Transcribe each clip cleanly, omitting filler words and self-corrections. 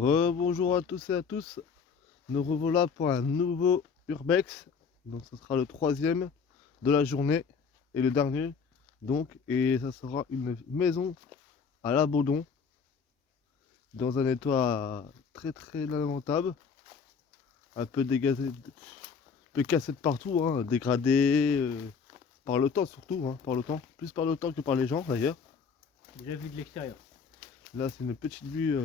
Rebonjour à tous et à tous, nous revoilà pour un nouveau Urbex, donc ce sera le troisième de la journée et le dernier, donc, et ça sera une maison à l'abandon, dans un état très lamentable, un peu dégazé, un peu cassé de partout, hein, dégradé par le temps surtout, hein, par le temps, plus par le temps que par les gens d'ailleurs. Déjà vu de l'extérieur. Là c'est une petite vue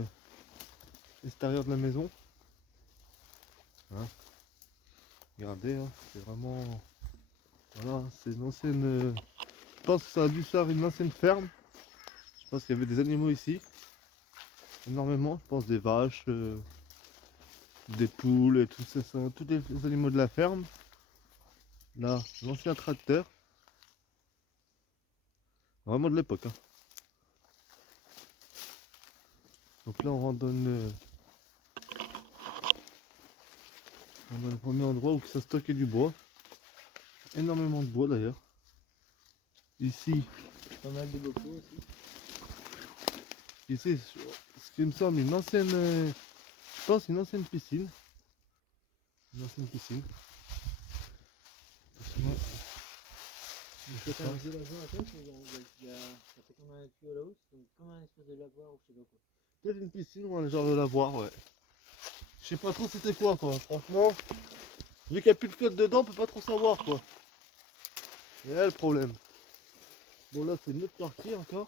extérieure de la maison. Hein. Regardez, hein, c'est vraiment... Voilà, c'est une ancienne... Je pense que ça a dû faire une ancienne ferme. Je pense qu'il y avait des animaux ici. Énormément, je pense des vaches, des poules et tout ça, tous les animaux de la ferme. Là, l'ancien tracteur. Vraiment de l'époque. Hein. Donc là on rentre dans le premier endroit où ça stockait du bois. Énormément de bois d'ailleurs. Ici, Pas mal de bocaux aussi. ici, ce qui me semble une ancienne... je pense une ancienne piscine. Une ancienne piscine. Je peux de lavoir à gauche, il y a fait comme un tuyau là-haut, c'est comme un espèce de lavoir ou je sais pas quoi. Peut-être une piscine ou un genre de lavoir, ouais. Je sais pas trop c'était quoi, franchement. Vu qu'il n'y a plus de flotte dedans, on peut pas trop savoir, quoi. Et là le problème. Bon là c'est une autre partie encore.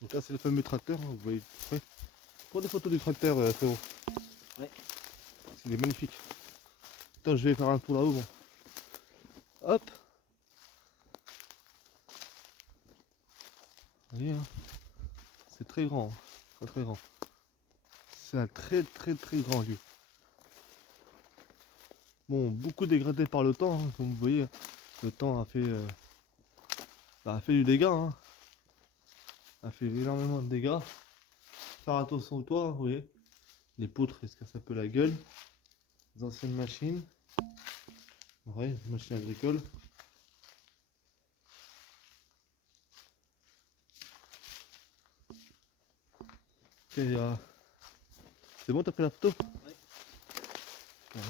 Donc là c'est le fameux tracteur, hein, vous voyez. Ouais. Prends des photos du tracteur, Théo. Ouais. Il est magnifique. Attends, je vais faire un tour là-haut. Bon. Hop. Vous voyez, hein. C'est très grand, hein. Très grand. C'est un très grand lieu. Bon, beaucoup dégradé par le temps, hein, comme vous voyez. Le temps a fait du dégât, hein. A fait énormément de dégâts. Faire attention au toit, vous voyez. Les poutres, elles se cassent un peu la gueule. Les anciennes machines. Ouais, machines agricoles. Ok, c'est bon, t'as pris la photo? Ouais. Ouais.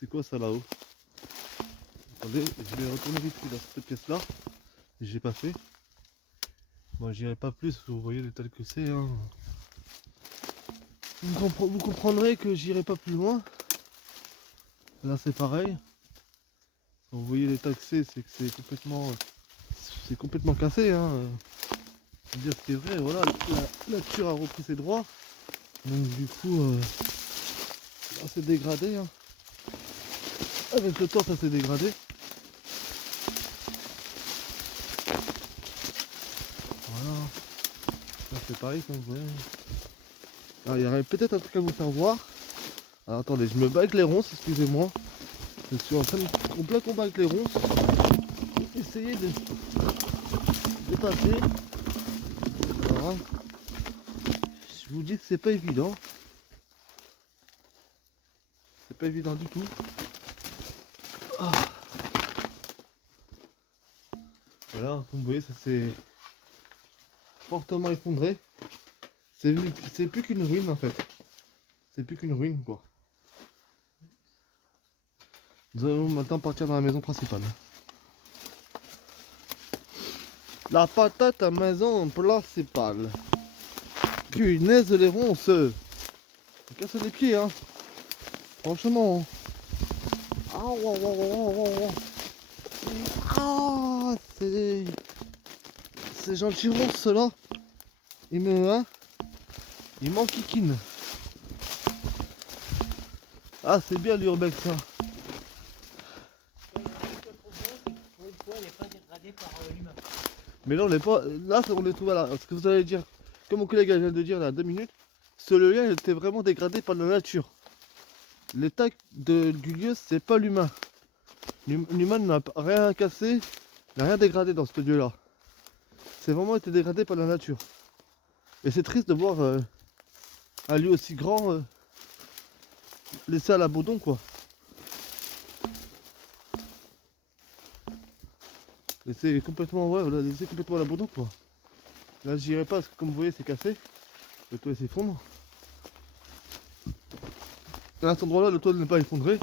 C'est quoi ça là-haut? Attendez, je vais retourner vite fait dans cette pièce-là. J'ai pas fait. Moi, j'irai pas plus, vous voyez le tel que c'est. Hein. Vous comprendrez que j'irai pas plus loin. Là, c'est pareil. Quand vous voyez l'état que c'est que c'est complètement cassé. Hein. Faut dire ce qui est vrai. Voilà, la nature a repris ses droits. Donc du coup, là, c'est dégradé. Hein. Avec le temps, ça s'est dégradé. Voilà. Là, c'est pareil, comme vous voyez. Alors, il y aurait peut-être un truc à vous faire voir. Alors, attendez, je me bats avec les ronces, excusez-moi. Je suis en plein combat avec les ronces. Essayez de passer. Alors, hein, je vous dis que c'est pas évident. C'est pas évident du tout. Ah. Voilà, comme vous voyez, ça s'est fortement effondré. C'est plus qu'une ruine en fait. C'est plus qu'une ruine quoi. Nous allons maintenant partir dans la maison principale. La patate à maison principale. Punaise les ronces. Casse les pieds hein. Franchement. Ah wow, wow, wow, wow, wow. Ah c'est. Ces gentils ronces là. Ils me. Hein, ils m'enquiquinent. Ah c'est bien l'urbex ça. Pour une fois, elle n'est pas dégradée par l'humain. Mais là on n'est pas. Là on est trouvé là. Ce que vous allez dire, comme mon collègue vient de dire là, 2 minutes, ce lieu il était vraiment dégradé par la nature. L'état du lieu, c'est pas l'humain. L'humain n'a rien cassé, n'a rien dégradé dans ce lieu là. C'est vraiment été dégradé par la nature. Et c'est triste de voir un lieu aussi grand laissé à l'abandon quoi. Laissé complètement, ouais, voilà, laissé complètement à l'abandon quoi. Là j'irai pas parce que comme vous voyez c'est cassé. Le toit s'effondre. À cet endroit là le toit n'est pas effondré.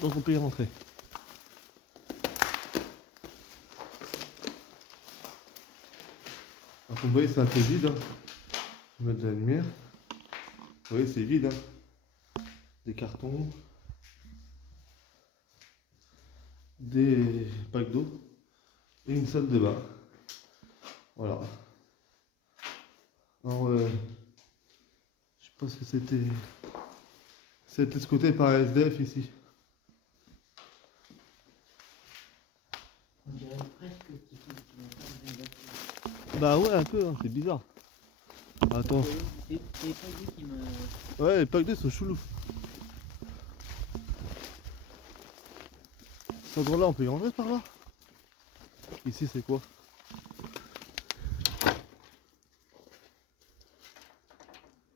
Donc on peut y rentrer. Alors comme vous voyez c'est un peu vide. Hein. Je vais mettre de la lumière. Vous voyez c'est vide. Hein. Des cartons. Des packs d'eau. Et une salle de bain. Voilà. Alors je sais pas ce que c'était. C'était squatté par un SDF ici. On dirait presque qu'il faut qu'il y ait un Bah ouais un peu, hein, c'est bizarre. Attends. C'est pas lui qui m'a... Ouais les packs d'eau sont chelous. Cet endroit là on peut y rentrer par là. Ici c'est quoi?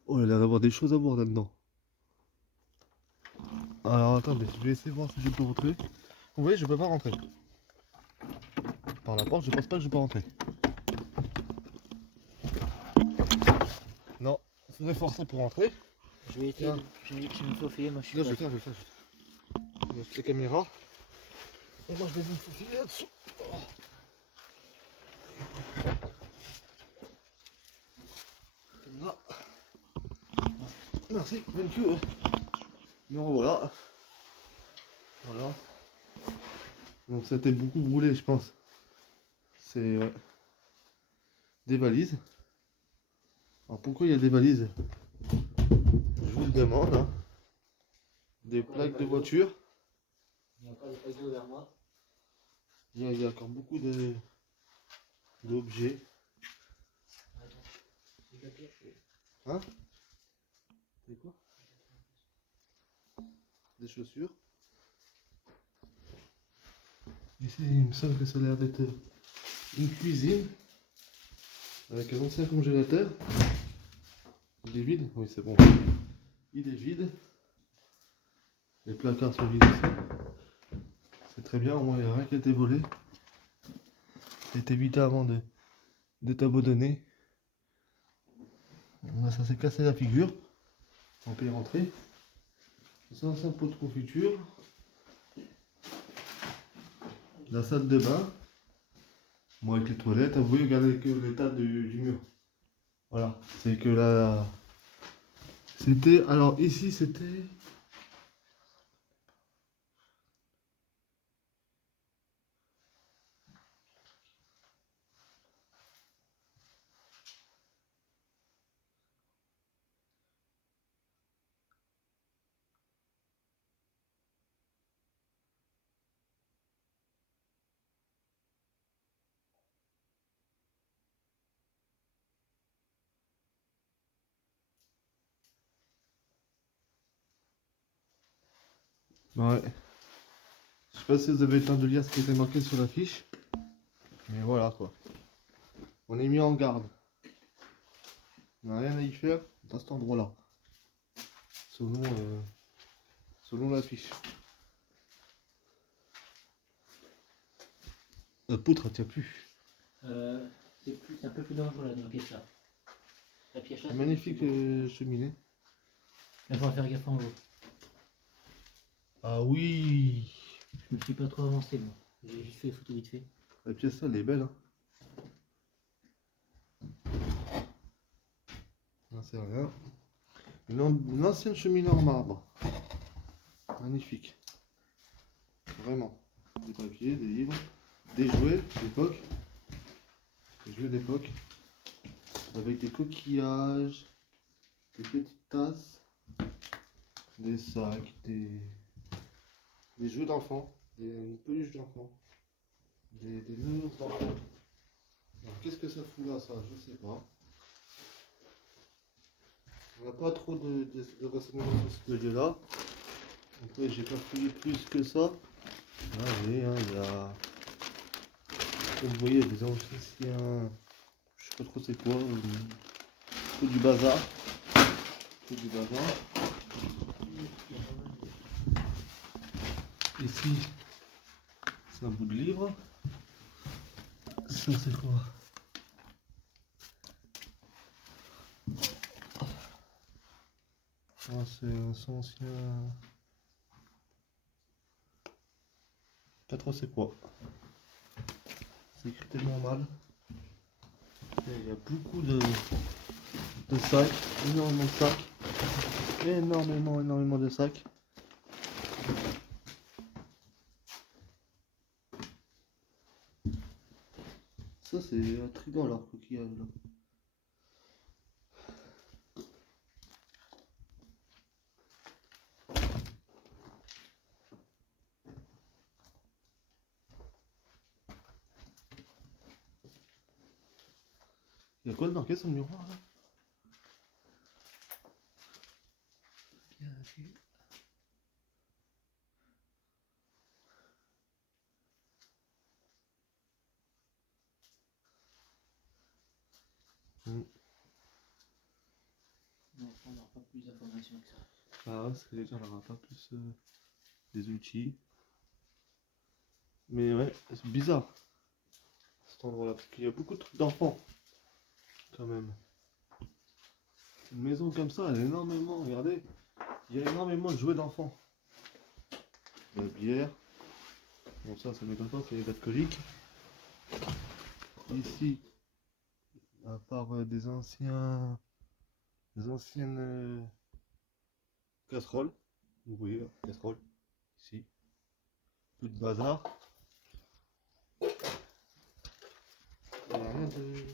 Oh il a l'air d'avoir des choses à voir là-dedans. Alors attendez, je vais essayer de voir si je peux rentrer. Vous voyez je peux pas rentrer. Par la porte je pense pas que je peux rentrer. Non, il faudrait forcer pour rentrer. Je vais essayer, je vais me faufiler, moi je suis Là pas... je vais le faire. Je vais mettre les caméras. Et moi je vais me faufiler là-dessous. Là. Merci, thank you. Me revoilà. Voilà. Donc ça a été beaucoup brûlé je pense. C'est ouais. Des valises. Alors pourquoi il y a des valises? Je vous le demande. Hein. Des plaques de voiture. Il y a encore des paquets vers moi. Il y a encore beaucoup d'objets. Hein? C'est quoi? Des chaussures. Ici, il me semble que ça a l'air d'être une cuisine avec un ancien congélateur. Il est vide? Oui, c'est bon. Il est vide. Les placards sont vides aussi. C'est très bien, au moins il n'y a rien qui a été volé. C'est évité avant de t'abandonner. Là, ça s'est cassé la figure. On peut y rentrer. C'est un ancien pot de confiture. La salle de bain. Bon, avec les toilettes, vous voyez, regardez que l'état du mur. Voilà, c'est que là. C'était. Alors ici, c'était. Ouais. Je sais pas si vous avez le temps de lire ce qui était marqué sur la fiche. Mais voilà quoi. On est mis en garde. On n'a rien à y faire dans cet endroit-là. Selon la fiche. La poutre, elle tient plus. C'est un peu plus dangereux là dans la pièce là. La pièce là. Un magnifique cheminée. Il va faire gaffe en haut. Ah oui. Je me suis pas trop avancé moi. J'ai juste fait les photos vite fait. La pièce là, elle est belle. Hein. Non, c'est rien. Une ancienne cheminée en marbre. Magnifique. Vraiment. Des papiers, des livres, des jouets d'époque. Des jouets d'époque. Avec des coquillages, des petites tasses, des sacs, des jeux d'enfants, une peluche d'enfants, des nounours d'enfants. Alors qu'est-ce que ça fout là, ça? Je sais pas. On n'a pas trop de renseignements sur ce lieu-là. Après, j'ai pas fouillé plus que ça. Ah oui, hein, il y a. Comme vous voyez, des anciens. Je sais pas trop c'est quoi. C'est du bazar. C'est du bazar. Ici, c'est un bout de livre. Ça, c'est quoi? Ah, c'est ancien. 4 c'est quoi? C'est écrit tellement mal. Et il y a beaucoup de sacs, énormément de sacs. Énormément de sacs. Ça c'est un trident là, coquillage là. Il y a quoi de marqué sur le miroir là? Bien vu. Non, on n'aura pas plus d'informations que ça. Ah ouais, c'est on n'aura pas plus des outils. Mais ouais, c'est bizarre cet endroit là, parce qu'il y a beaucoup de trucs d'enfants quand même. Une maison comme ça, elle a énormément, regardez, il y a énormément de jouets d'enfants. La bière, bon ça m'étonne pas, c'est les alcooliques. Ici, à part des anciennes casseroles, vous voyez là, casseroles, ici, plus de bazar. Il n'y a rien de...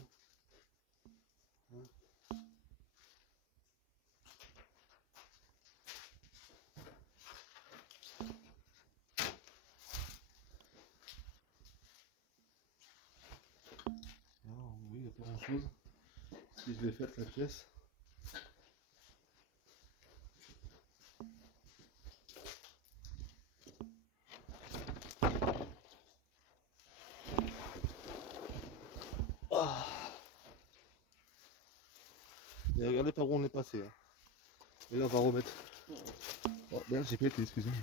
Non, oui, il n'y a pas grand chose. Si je l'ai faite la pièce. Ah. Et regardez par où on est passé. Hein. Et là on va remettre. Oh merde, j'ai pété, excusez-moi.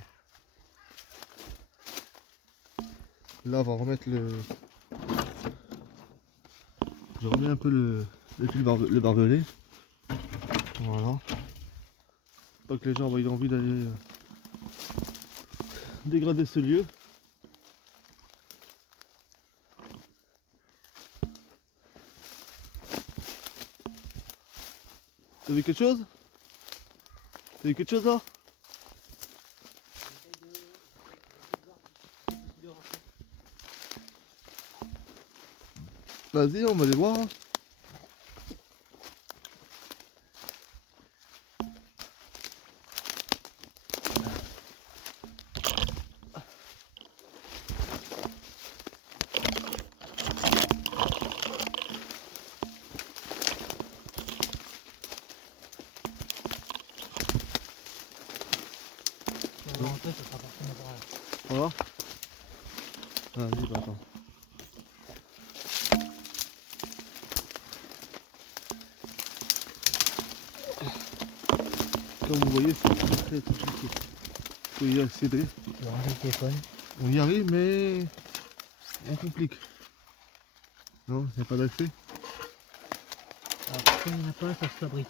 Là on va remettre le. Je remets un peu le barbelé. Voilà. Pas que les gens aient envie d'aller dégrader ce lieu. T'as vu quelque chose? T'as vu quelque chose là? Vas-y, on va aller voir. Hein. En fait, ça sera forcément par là. On va voir. Vas-y, bah attends. Comme vous voyez, c'est très compliqué. Faut y accéder. Je vais ranger le téléphone. On y arrive, mais on complique. Non, il n'y a pas d'accès. Alors, quand il n'y en a pas, ça se fabrique.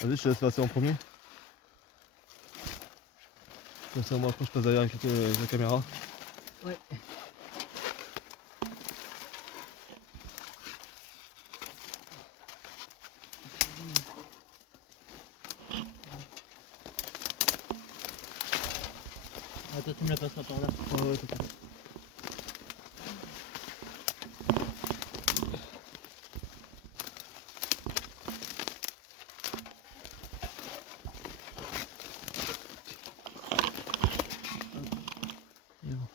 Vas-y, je te laisse passer en premier. Comme ça, moi, après, je passe derrière avec la caméra. Ouais. Ah, toi, tu me la passeras par là. Ouais, tout à fait. Et bon.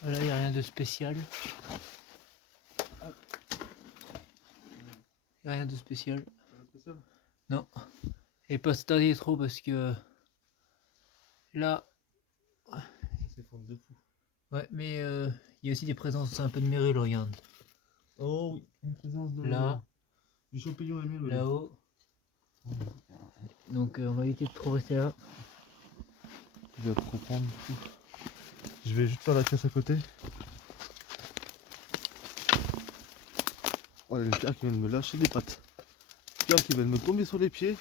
Voilà, il n'y a rien de spécial. Il n'y a rien de spécial. Non. Et pas se tarder trop parce que Là, Ils s'effondrent de fou. ouais, mais il y a aussi des présences un peu de mérule, regarde. Oh oui, une présence de... Là, du champignon aimé. là-haut. Donc on va éviter de trop rester là. Je vais trop prendre du coup. Je vais juste faire la caisse à côté. Oh, il y a une pierre qui vient de me lâcher des pattes. Une pierre qui vient de me tomber sur les pieds.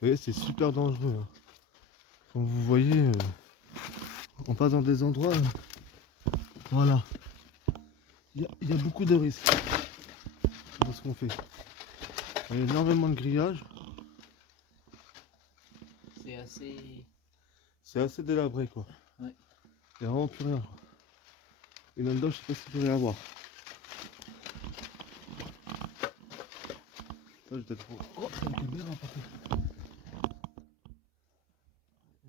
Vous voyez, c'est super dangereux. Hein. Comme vous voyez, on passe dans des endroits. Voilà. Il y a beaucoup de risques dans ce qu'on fait. Il y a énormément de grillage. C'est assez délabré quoi. Ouais. Il n'y a vraiment plus rien. Et là-dedans, je sais pas ce qu'il pourrait y avoir. Là, je vais peut-être... Oh, c'est une caméra par contre.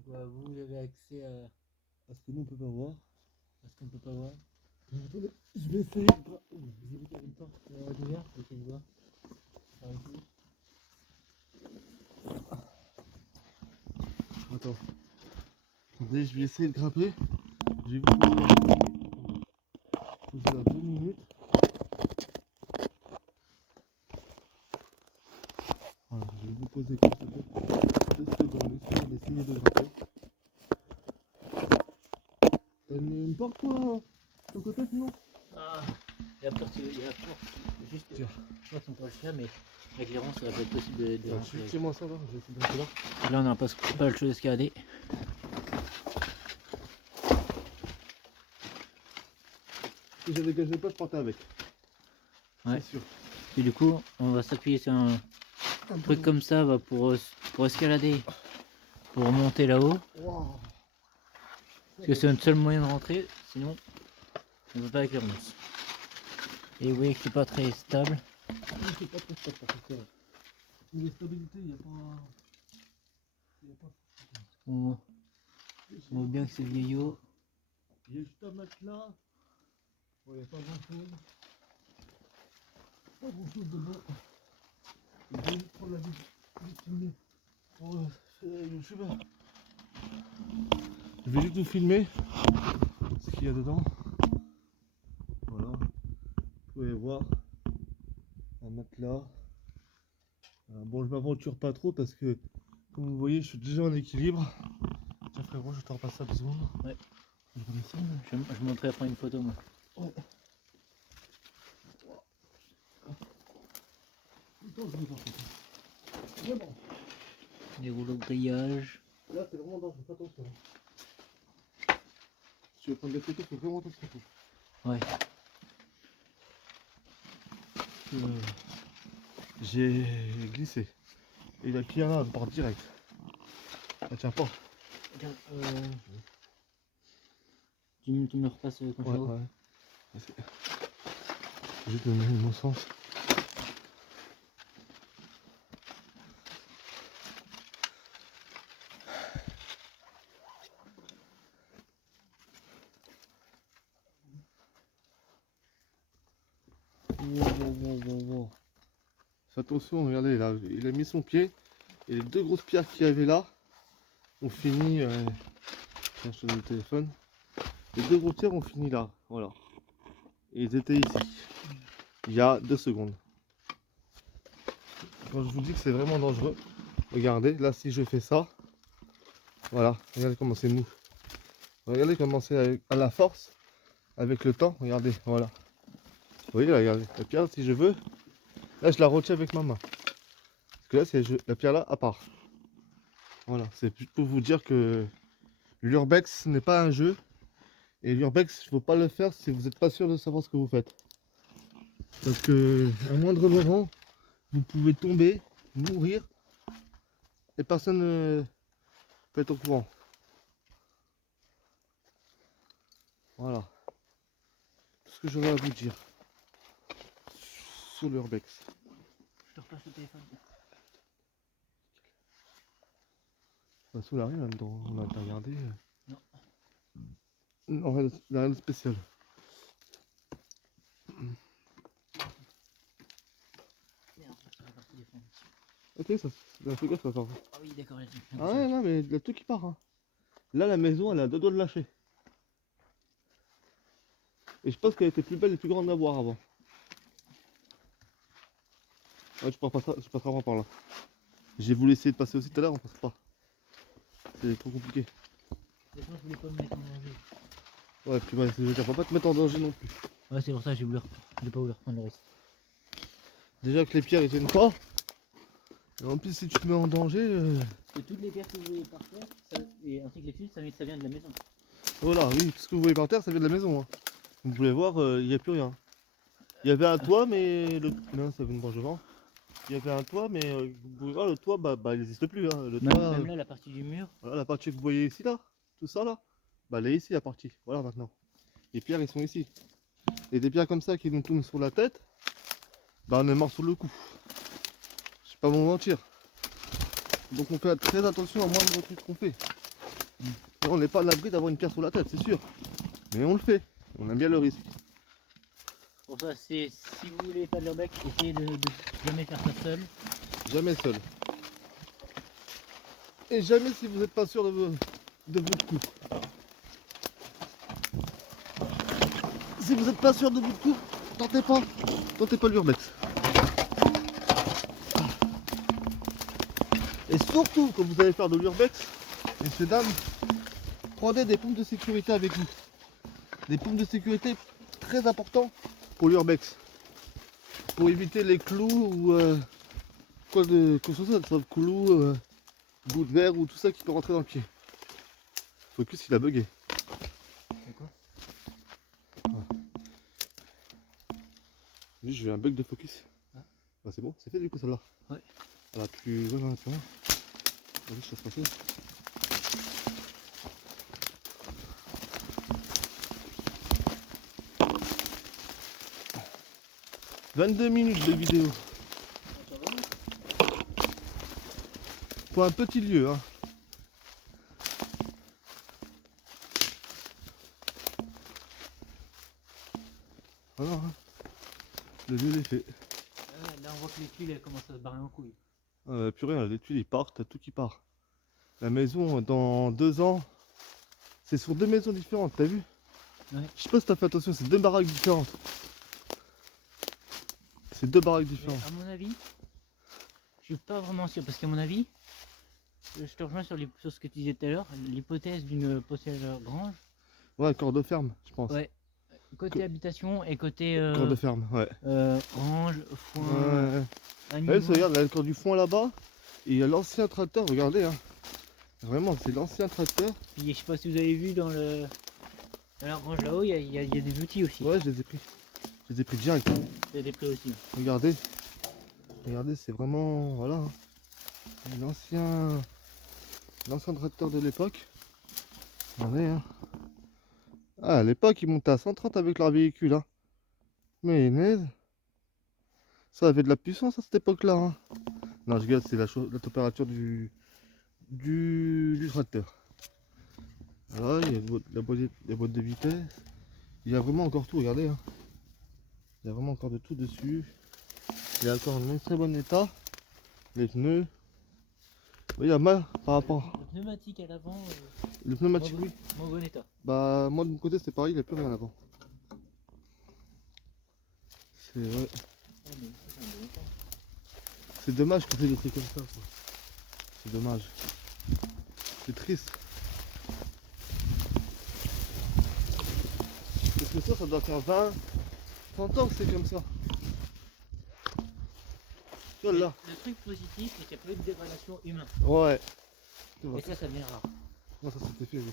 Quoi, vous avez accès à Parce que nous, on peut pas voir. ce qu'on peut pas voir. Attendez, je vais essayer. Vous avez qu'il y a une porte ouverte, essayez de voir. Par ici. Attends. Attendez, je vais essayer de grimper. Je vais vous poser là 2 minutes. Voilà, je vais vous poser comme ça. 2 secondes, essayez de grimper. T'as une porte toi de ton côté sinon? Ah, la porte, juste, Tiens. je crois qu'on peut le faire, mais avec les rangs, ça va pas être possible de rentrer. Tiens-moi ça là, je vais essayer de rentrer là. Là, on n'a pas le choix d'escalader. Si j'avais gagné pas, je partais avec. Ouais. C'est sûr. Et du coup, on va s'appuyer sur un truc comme ça va pour escalader, pour monter là-haut. Wow. Parce que c'est notre seul moyen de rentrer, sinon on ne peut pas avec les ronces. Et vous voyez que c'est pas très stable. C'est pas très stable par contre. Niveau stabilité, il n'y a pas. Il y a pas. On voit bien que c'est vieillot. Il y a juste un matelas. Bon, il n'y a pas grand chose. Pas grand chose dedans. Je vais prendre la vite filmer. Pour youtubeur. Je vais juste vous filmer ce qu'il y a dedans. Voilà. Vous pouvez voir un matelas. Bon, je m'aventure pas trop parce que, comme vous voyez, je suis déjà en équilibre. Tiens frérot, je te repasse ça 2 secondes. Ouais. Je redescends. Je montrerai après une photo moi. Ouais. Putain, je vais en photo. Vraiment. Des rouleaux de grillage. Là, c'est vraiment dangereux, fais attention. Si tu veux prendre des photos, faut vraiment attention. Ouais. J'ai glissé. Et la pierre là, elle part direct. Elle tient pas. Tiens, tu me le repasses quand je suis haut. Ouais. Je vais te donner mon sens. Wow. Fais attention, regardez là, il a mis son pied et les 2 grosses pierres qu'il y avait là ont fini. Tiens, je te donne le téléphone. Les 2 grosses pierres ont fini là, voilà. Et ils étaient ici. Il y a 2 secondes. Quand je vous dis que c'est vraiment dangereux, regardez, là si je fais ça, voilà, regardez comment c'est mou. Regardez comment c'est à la force, avec le temps, regardez, voilà. Vous voyez là, regardez, la pierre si je veux, là je la retiens avec ma main. Parce que là c'est la pierre là à part. Voilà, c'est juste pour vous dire que l'urbex n'est pas un jeu. Et l'urbex, il ne faut pas le faire si vous n'êtes pas sûr de savoir ce que vous faites. Parce que à moindre moment, vous pouvez tomber, mourir, et personne ne peut être au courant. Voilà. Tout ce que j'aurais à vous dire sur l'urbex. Je te repasse le téléphone. Bah, sous la rien là-dedans, on a pas regardé. Non. Non, rien de spécial. Merde, ça va pas le téléphone. Ok, ça fais gaffe, ça part. Ah oui, d'accord, j'ai Ah ouais, non, mais il y a tout qui part. Hein. Là, la maison, elle a 2 doigts de lâcher. Et je pense qu'elle était plus belle et plus grande à voir avant. Ouais, je passerai vraiment par là. J'ai voulu essayer de passer aussi tout à l'heure, on passe pas. C'est trop compliqué. Je voulais pas me mettre en danger. Ouais, puis ouais, je ne pas te mettre en danger non plus. Ouais, c'est pour ça que j'ai pas voulu reprendre le risque. Déjà que les pierres ils viennent pas. Et en plus, si tu te mets en danger. Et toutes les pierres que vous voyez par terre, et ainsi que les fils, ça vient de la maison. Voilà, oui, tout ce que vous voyez par terre, ça vient de la maison. Hein. Vous pouvez voir, il n'y a plus rien. Il y avait un toit, mais non, ça vient de branche de vent. Il y avait un toit, mais vous pouvez voir, le toit, il n'existe plus. Hein. Le toit, Même là, la partie du mur. voilà, la partie que vous voyez ici, là, tout ça, là, elle est ici, la partie. Voilà, maintenant. Les pierres, ils sont ici. Et des pierres comme ça qui nous tournent sur la tête, on est mort sur le coup. Je vais pas vous mentir. Donc on fait très attention à moindre truc qu'on fait. Et on n'est pas à l'abri d'avoir une pierre sur la tête, c'est sûr. Mais on le fait. On aime bien le risque. Pour ça, c'est si vous voulez faire de l'urbex, essayez de jamais faire ça seul. Jamais seul. Et jamais si vous n'êtes pas sûr de votre coup. Si vous n'êtes pas sûr de votre coup, tentez pas l'urbex. Et surtout, quand vous allez faire de l'urbex, messieurs, dames, prenez des pompes de sécurité avec vous. Des pompes de sécurité très importantes pour l'urbex. Pour éviter les clous ou quoi que ce soit, clous, bout de verre ou tout ça qui peut rentrer dans le pied. Focus, il a bugué. D'accord. Lui, je vais un bug de focus. Ah. Bah, c'est bon, c'est fait du coup celle-là. Ouais. Elle a plus. Ouais, non, plus rien. Vas-y, je te laisse passer. « 22 minutes de vidéo. Pour un petit lieu, hein. Voilà, hein. Le lieu est fait. Là, on voit que les tuiles elles commencent à se barrer en couille. Purée, là, les tuiles ils partent, t'as tout qui part. La maison, dans 2 ans, c'est sur 2 maisons différentes, t'as vu? Ouais. Je sais pas si t'as fait attention, c'est 2 baraques différentes. C'est 2 baraques différentes. Mais à mon avis, je suis pas vraiment sûr parce qu'à mon avis, je te rejoins sur ce que tu disais tout à l'heure, l'hypothèse d'une potentielle grange. Ouais, corps de ferme, je pense. Ouais. Côté habitation et côté Corps de ferme, ouais. grange, foin, Ouais. animaux. Ouais, regarde, là, le corps du foin là-bas, et il y a l'ancien tracteur, regardez, hein. Vraiment, c'est l'ancien tracteur. Puis je sais pas si vous avez vu dans la grange là-haut, il y a des outils aussi. Ouais, je les ai pris. Je les ai pris direct. Il y a des prix aussi. Regardez. Regardez, c'est vraiment. Voilà. Hein. L'ancien tracteur de l'époque. Regardez, hein. Ah, à l'époque, ils montaient à 130 avec leur véhicule, hein. Mais naise. Ça avait de la puissance à cette époque-là, hein. Non, je regarde, c'est la température du tracteur. Voilà, il y a la boîte de vitesse. Il y a vraiment encore tout, regardez. Hein. Il y a vraiment encore de tout dessus. Il y a encore un très bon état. Les pneus. Oui, il y a mal par rapport. Le pneumatique à l'avant, Le pneumatique, oui. en bon état. Bah, moi de mon côté, c'est pareil, il n'y a plus rien avant. C'est ouais. C'est dommage qu'on fait des trucs comme ça. Quoi. C'est dommage. C'est triste. Parce que ça doit faire 20, 30 ans que c'est comme ça. Tu vois là. Le truc positif, c'est qu'il n'y a pas eu de dégradation humaine. Ouais. Et ça devient rare. Non, ça c'était fait. Oui.